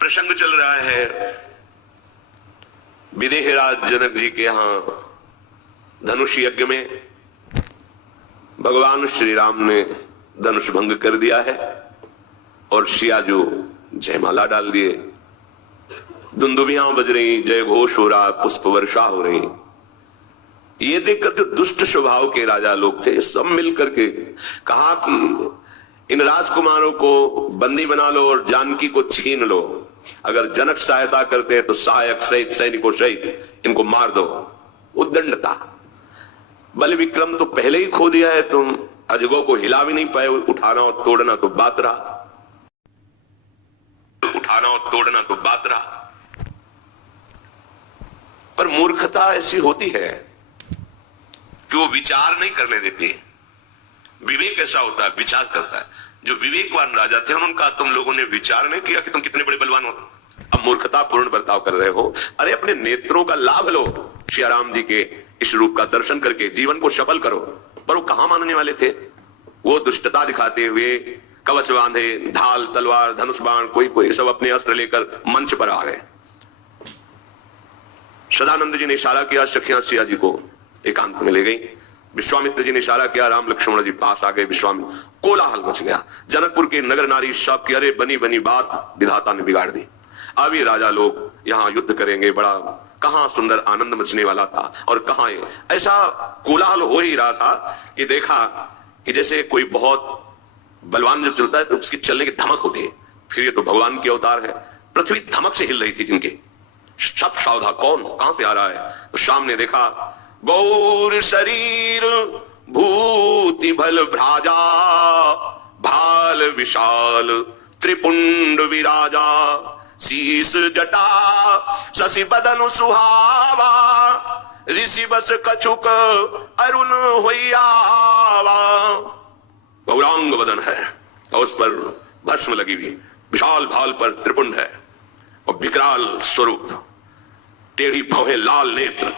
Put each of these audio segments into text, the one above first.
प्रसंग चल रहा है विदेहराज जनक जी के यहां धनुष यज्ञ में भगवान श्री राम ने धनुष भंग कर दिया है और सियाजू जयमाला डाल दिए, दुंदुभियां बज रही, जय घोष हो रहा, पुष्प वर्षा हो रही। ये देखकर जो दुष्ट स्वभाव के राजा लोग थे सब मिलकर के कहा कि इन राजकुमारों को बंदी बना लो और जानकी को छीन लो, अगर जनक सहायता करते हैं तो सहायक सहित सैनिकों सहित इनको मार दो। उद्दंडता, बल विक्रम तो पहले ही खो दिया है, तुम अजगों को हिला भी नहीं पाए, उठाना और तोड़ना तो बात रहा, उठाना और तोड़ना तो बात रहा। पर मूर्खता ऐसी होती है कि वो विचार नहीं करने देती। विवेक ऐसा होता है, विचार करता है। जो विवेकवान राजा थे उनका तुम लोगों ने विचार नहीं किया कि तुम कितने बड़े बलवान हो, अब मूर्खता पूर्ण बर्ताव कर रहे हो। अरे अपने नेत्रों का लाभ लो, श्रीराम जी के इस रूप का दर्शन करके जीवन को सफल करो। पर वो कहां मानने वाले थे, वो दुष्टता दिखाते हुए कवच बांधे, ढाल तलवार धनुष बाण, कोई कोई सब अपने अस्त्र लेकर मंच पर आ गए। सदानंद जी ने इशारा किया, सखियां सिया जी को एकांत में ले गई। विश्वामित्र जी ने इशारा किया, राम लक्ष्मण जी पास आ गए। विश्वामित्र, कोलाहल मच गया। जनकपुर के नगर नारी सब की अरे बनी बनी बात विधाता ने बिगाड़ दी, अब ये राजा लोग यहाँ युद्ध करेंगे, बड़ा कहां सुंदर आनंद मचने वाला था और कहां ऐसा कोलाहल हो ही रहा था कि देखा कि जैसे कोई बहुत बलवान जब चलता है तो उसकी चलने की धमक होती है। फिर ये तो भगवान के अवतार है, पृथ्वी धमक से हिल रही थी जिनके, सब सावधा, कौन कहां से आ रहा है। तो शाम ने देखा, गौर शरीर भूति भल भ्राजा, भाल विशाल त्रिपुंड विराजा, शीस जटा शशि बदन सुहावा, ऋषि बस कछुक अरुण होइयावा। गौरांग बदन है और उस पर भस्म लगी हुई, विशाल भाल पर त्रिपुंड है और विकराल स्वरूप, टेढ़ी भवें, लाल नेत्र।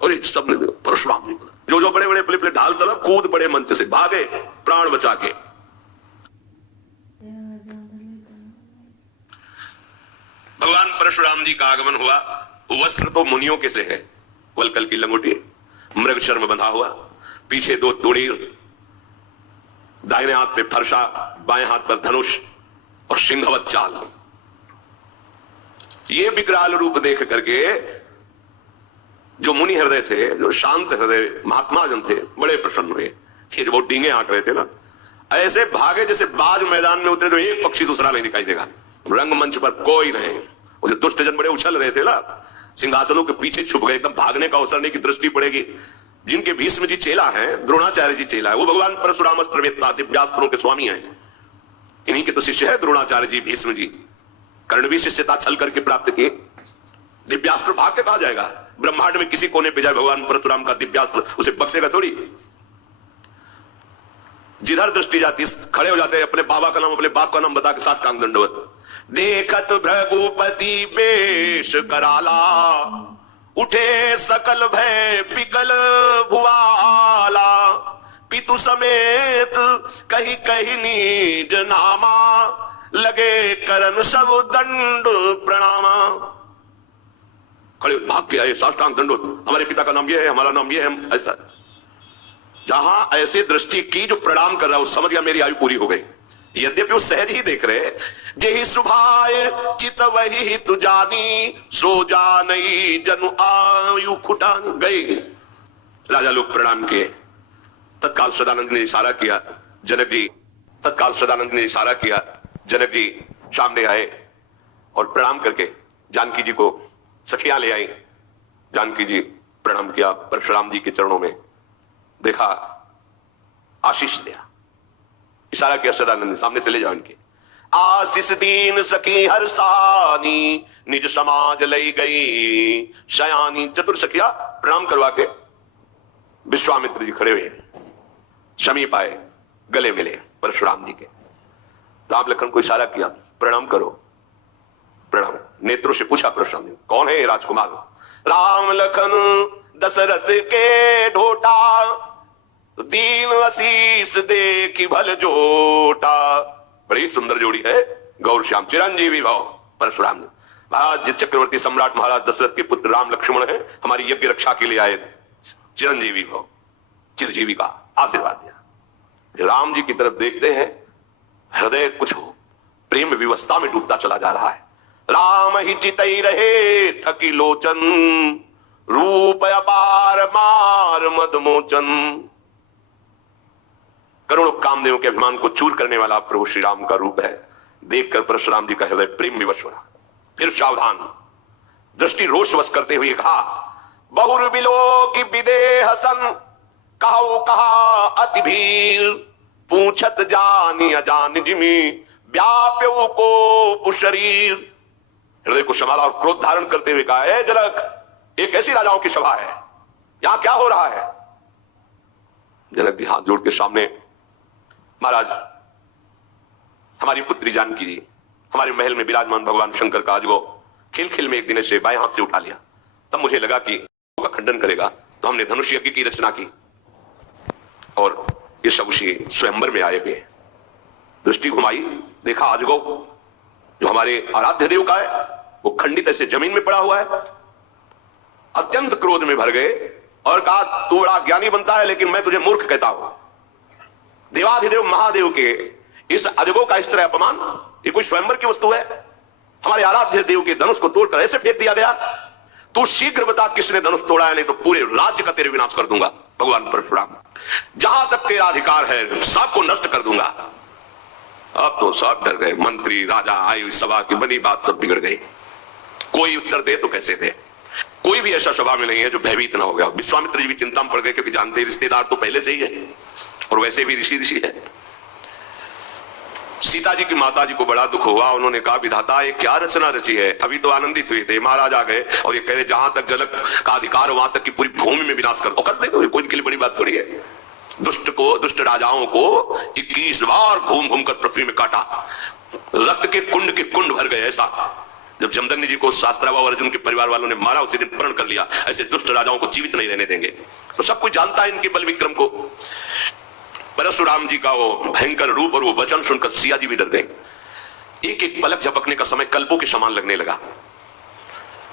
और एक सब ने परशुराम जो बड़े बड़े प्ले ढाल तलब कूद पड़े, मंच से भागे प्राण बचा के। भगवान परशुराम जी का आगमन हुआ। वस्त्र तो मुनियों के से है, वलकल की लंगोटी, मृग शर्म बंधा हुआ, पीछे दो तुड़ीर, दाहिने हाथ पे फरसा, बाएं हाथ पर धनुष और सिंहवत चाल। ये विकराल रूप देख करके जो मुनि हृदय थे, जो शांत हृदय महात्मा जन थे, बड़े प्रसन्न हुए। फिर वो डींगे हाँक रहे थे ना, ऐसे भागे जैसे बाज मैदान में उतरे तो एक पक्षी दूसरा नहीं दिखाई देगा। रंगमंच पर कोई नहीं, वो जो दुष्ट जन बड़े उछल रहे थे ना, सिंहासनों के पीछे छुप गए, एकदम भागने का अवसर नहीं कि दृष्टि पड़ेगी। जिनके भीष्म जी चेला है, द्रोणाचार्य जी चेला है, वो भगवान परशुराम अस्त्रवेत्ता दिव्यास्त्रों के स्वामी हैं। इन्हीं के तो शिष्य है द्रोणाचार्य जी, भीष्म जी। कर्ण भी शिष्यता छल करके प्राप्त किए। दिव्यास्त्र भाग के कहा जाएगा, ब्रह्मांड में किसी कोने पे जाए भगवान परशुराम का दिव्यास्त्र उसे बख्शेगा थोड़ी। जिधर दृष्टि जाती खड़े हो जाते हैं, अपने बाबा का नाम, अपने बाप का नाम बता के साष्टांग दंडवत। देखत भृगुपति बेश कराला, उठे सकल भय पिकल भुआला, पितु समेत कही कही नीज नामा, लगे करन सब दंड प्रणामा। खड़े भाग के आए, साष्टांग दंडवत, हमारे पिता का नाम ये है, हमारा नाम ये है। ऐसा जहां ऐसे दृष्टि की जो प्रणाम कर रहा है, वो समझ गया मेरी आयु पूरी हो गई। यद्यपि वो सहज ही देख रहे, जेहि सुभाए चित वही तु जानी, सो जानई जनु आयु खुटानी। गए राजा लोग प्रणाम किए। तत्काल सदानंद ने इशारा किया, जनक जी, तत्काल सदानंद ने इशारा किया, जनक जी सामने आए और प्रणाम करके जानकी जी को सखियां ले आई। जानकी जी प्रणाम किया परशुराम जी के चरणों में, देखा, आशीष दिया, इशारा किया सदानंद ने, सामने से ले जाओ इनके। आशीष दीन सखी हरसानी, निज समाज लई गई शयानी। चतुर सखिया प्रणाम करवा के विश्वामित्र जी खड़े हुए, समीप आए, गले मिले परशुराम जी के। राम लखन को इशारा किया, प्रणाम करो, प्रणाम। नेत्रों से पूछा परशुराम जी, कौन है राजकुमार? राम लखन दशरथ के ढोटा, दीन आशीष देखी भल जोटा। बड़ी सुंदर जोड़ी है, गौर श्याम चिरंजीवी भव। परशुराम ने महाराज ये चक्रवर्ती सम्राट महाराज दशरथ के पुत्र राम लक्ष्मण हैं, हमारी यज्ञ रक्षा के लिए आए, चिरंजीवी भव, चिरजीवी का आशीर्वाद दिया। राम जी की तरफ देखते हैं, हृदय कुछ हो प्रेम विवस्था में डूबता चला जा रहा है। राम ही चितई रहे थकी लोचन, रूप अपार मार मदमोचन। करोड़ों कामदेवों के अभिमान को चूर करने वाला प्रभु श्री राम का रूप है। देखकर परशुराम जी का हृदय प्रेम विवश हो रहा। फिर सावधान दृष्टि रोषवश करते हुए कहा, बहुर बिलो की विदेह हसन, कहो कहा अति भीर, पूछत जानी अजान जिमी, व्याप्यऊ को शरीर। हृदय को संभाला और क्रोध धारण करते हुए कहा, ए जनक, एक ऐसी राजाओं की सभा है, यहां क्या हो रहा है? जनक जी हाथ जोड़ के सामने, महाराज हमारी पुत्री जानकी जी हमारे महल में विराजमान भगवान शंकर का अजगो खेल खेल में एक दिन से बाएं हाथ से उठा लिया। तब मुझे लगा कि का खंडन करेगा, तो हमने धनुष यज्ञ की रचना की और ये सब उसी स्वयंवर में आए हुए। दृष्टि घुमाई, देखा अजगो जो हमारे आराध्य देव का है वो खंडित ऐसे जमीन में पड़ा हुआ है। अत्यंत क्रोध में भर गए और कहा, तू बड़ा ज्ञानी बनता है लेकिन मैं तुझे मूर्ख कहता हूं। देवाधिदेव महादेव के इस अजगो का इस तरह अपमान, ये कोई स्वयंवर की वस्तु है? हमारे आराध्य देव के धनुष को तोड़कर ऐसे फेंक दिया गया। तू शीघ्र बता किसने धनुष तोड़ा है, नहीं तो पूरे राज्य का तेरे विनाश कर दूंगा। भगवान परशुराम, जहां तक तेरा अधिकार है सबको नष्ट कर दूंगा। अब तो सब डर गए, मंत्री राजा आए हुई सभा की बनी बात सब बिगड़ गई। कोई उत्तर दे तो कैसे दे? कोई भी ऐसा सभा में नहीं है जो भयभीत ना हो गया। विश्वामित्र जी भी चिंता में पड़ गए, क्योंकि जानते रिश्तेदार तो पहले से ही है और वैसे भी ऋषि है। सीता जी की माता जी को बड़ा दुख हुआ। उन्होंने कहा, विधाता ये क्या रचना रची है? अभी तो आनंदित हुए थे, महाराज आ गए और ये कह रहे जहां तक जनक का अधिकार वहां तक की पूरी भूमि में विनाश कर दो। करते कोई इनके लिए बड़ी बात थोड़ी है। दुष्ट राजाओं को 21 बार घूम घूम कर पृथ्वी में काटा, रक्त के कुंड भर गए। ऐसा जब जमदग्नि जी को शास्त्रावा और अर्जुन के परिवार वालों ने मारा, उसी दिन प्रण कर लिया ऐसे दुष्ट राजाओं को जीवित नहीं रहने देंगे। तो सब कुछ जानता है इनके बल विक्रम को। परशुराम जी का वो भयंकर रूप और वो वचन सुनकर सिया जी भी डर गए। एक एक पलक झपकने का समय कल्पों के समान लगने लगा।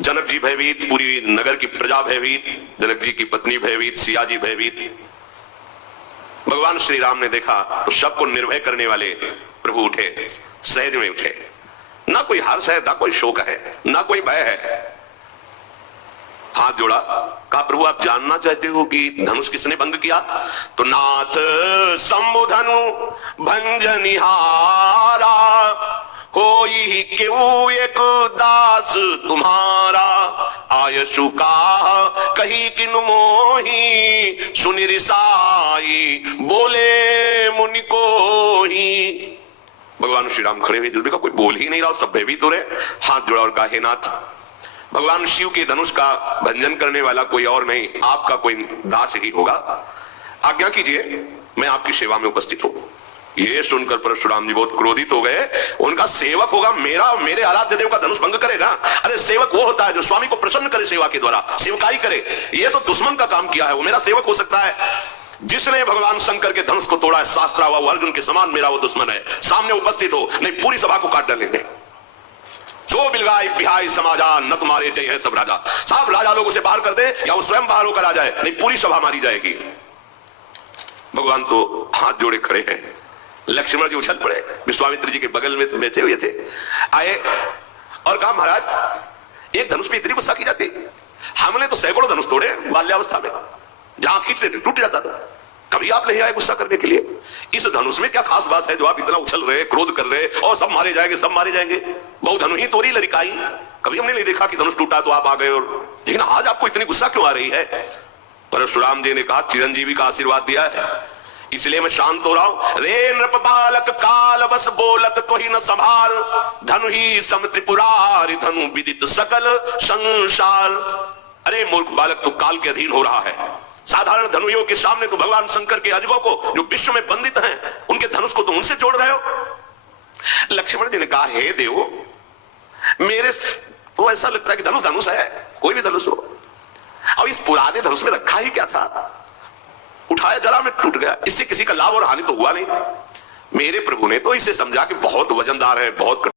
जनक जी भयभीत, पूरी नगर की प्रजा भयभीत, जनक जी की पत्नी भयभीत, सिया जी भयभीत। भगवान श्री राम ने देखा तो सबको निर्भय करने वाले प्रभु उठे, सहज में उठे। ना कोई हर्ष है, ना कोई शोक है, ना कोई भय है। हाथ जोड़ा, कहा, प्रभु आप जानना चाहते हो कि धनुष किसने भंग किया? तो नाथ शंभु धनु भंजनिहारा, होई क्यों एक दास तुम्हारा, आयशु का कही किन मोही, सुनि रिसाई बोले मुनि को ही। भगवान श्री राम खड़े हुए, देखा कोई बोल ही नहीं रहा, सब भयभीत हो रहे। हाथ जोड़ा और कहा, हे नाथ, भगवान शिव के धनुष का भंजन करने वाला कोई और नहीं, आपका कोई दास ही होगा। आज्ञा कीजिए, मैं आपकी सेवा में उपस्थित हूं। ये सुनकर परशुराम जी बहुत क्रोधित हो गए। उनका सेवक होगा मेरे आराध्य देव का धनुष भंग करेगा? अरे सेवक वो होता है जो स्वामी को प्रसन्न करे सेवा के द्वारा, सेवकाई करे। ये तो दुश्मन का काम किया है, वो मेरा सेवक हो सकता है? जिसने भगवान शंकर के धनुष को तोड़ा है, शास्त्रावा वो अर्जुन के समान मेरा वो दुश्मन है। सामने उपस्थित हो, नहीं पूरी सभा को काट डालेंगे। सो बिलगाई बिहाई समाजा, न तुम्हारे जय है सब राजा। सब राजा लोग उसे बाहर कर दे या वो स्वयं बाहर होकर आ जाए, नहीं पूरी सभा मारी जाएगी। भगवान तो हाथ जोड़े खड़े हैं। लक्ष्मण जी उछल पड़े, विश्वामित्र जी के बगल में बैठे हुए थे, आए और कहा, महाराज एक धनुष पे इतनी गुस्सा की जाती? हमने तो सैकड़ों धनुष तोड़े बाल्यावस्था में, जहां खींचते थे टूट जाता था। कभी आप नहीं आए गुस्सा करने के लिए? इस धनुष में क्या खास बात है जो आप इतना उछल रहे, क्रोध कर रहे और सब मारे जाएंगे, सब मारे जाएंगे? बहु धनु ही तोड़ी लड़काई। कभी हमने नहीं देखा कि धनुष टूटा तो आप आ गए, और लेकिन आज आपको इतनी गुस्सा क्यों आ रही है? परशुराम जी ने कहा, चिरंजीवी का आशीर्वाद दिया है इसलिए मैं शांत हो रहा हूं। रे नृप बालक काल बस बोलत तो ही न संभार, धनु ही सम त्रिपुरारि धनु विदित सकल संसार। अरे मूर्ख बालक, तू काल के अधीन हो रहा है। साधारण धनुयों के सामने तो भगवान शंकर के अजगों को जो विश्व में बंदित हैं, उनके धनुष को तुम उनसे जोड़ रहे हो। लक्ष्मण जी ने कहा, हे देव, मेरे तो ऐसा लगता है कि धनुष है, कोई भी धनुष हो। अब इस पुराने धनुष में रखा ही क्या था? उठाया जरा में टूट गया, इससे किसी का लाभ और हानि तो हुआ नहीं। मेरे प्रभु ने तो इसे समझा कि बहुत वजनदार है, बहुत